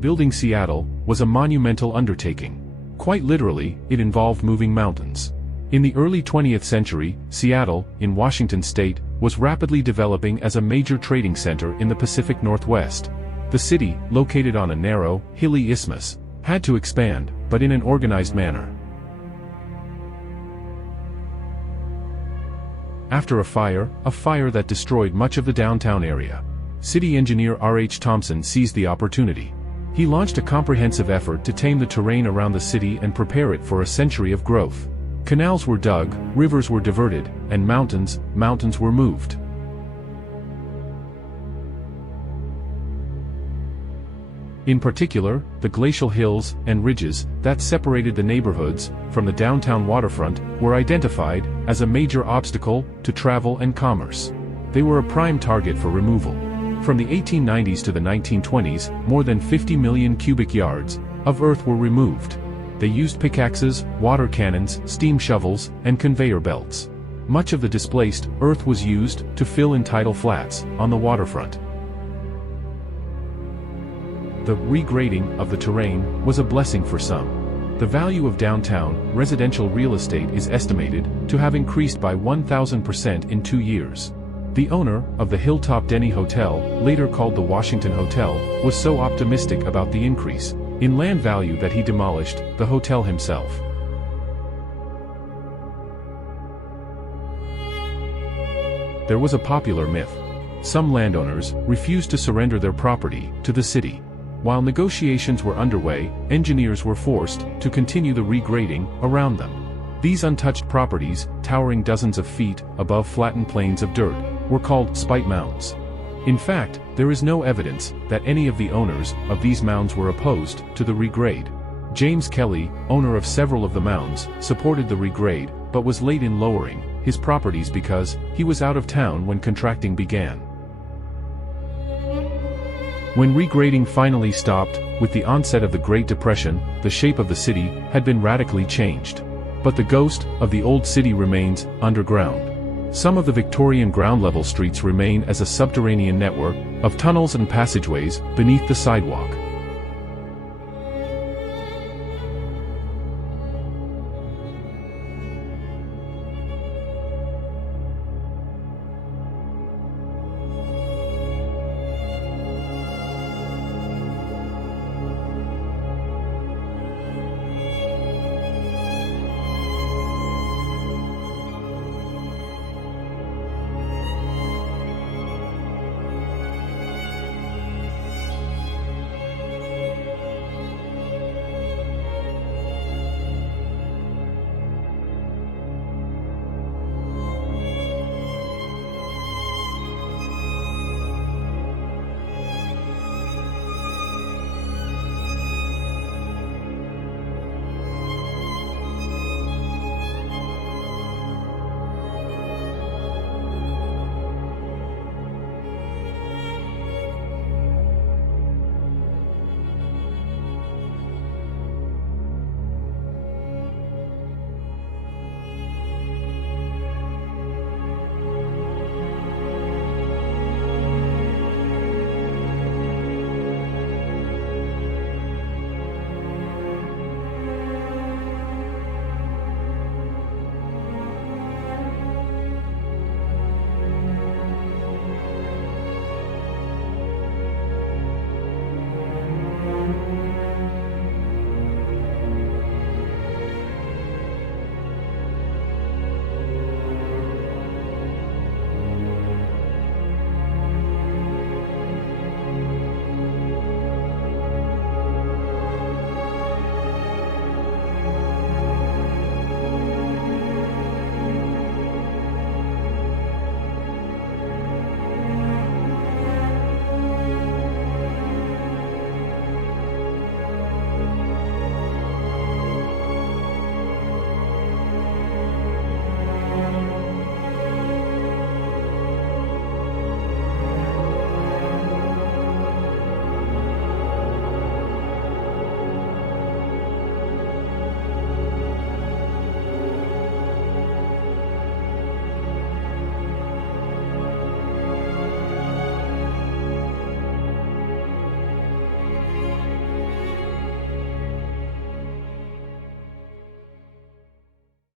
Building Seattle was a monumental undertaking. Quite literally, it involved moving mountains. In the early 20th century, Seattle, in Washington state, was rapidly developing as a major trading center in the Pacific Northwest. The city, located on a narrow, hilly isthmus, had to expand, but in an organized manner. After a fire that destroyed much of the downtown area, city engineer R.H. Thomson seized the opportunity. He launched a comprehensive effort to tame the terrain around the city and prepare it for a century of growth. Canals were dug, rivers were diverted, and mountains were moved. In particular, the glacial hills and ridges that separated the neighborhoods from the downtown waterfront were identified as a major obstacle to travel and commerce. They were a prime target for removal. From the 1890s to the 1920s, more than 50 million cubic yards of earth were removed. They used pickaxes, water cannons, steam shovels, and conveyor belts. Much of the displaced earth was used to fill in tidal flats on the waterfront. The regrading of the terrain was a blessing for some. The value of downtown residential real estate is estimated to have increased by 1,000% in 2 years. The owner of the Hilltop Denny Hotel, later called the Washington Hotel, was so optimistic about the increase in land value that he demolished the hotel himself. There was a popular myth. Some landowners refused to surrender their property to the city. While negotiations were underway, engineers were forced to continue the regrading around them. These untouched properties, towering dozens of feet above flattened plains of dirt, were called spite mounds. In fact, there is no evidence that any of the owners of these mounds were opposed to the regrade. James Kelley, owner of several of the mounds, supported the regrade, but was late in lowering his properties because he was out of town when contracting began. When regrading finally stopped, with the onset of the Great Depression, the shape of the city had been radically changed. But the ghost of the old city remains underground. Some of the Victorian ground-level streets remain as a subterranean network of tunnels and passageways beneath the sidewalk.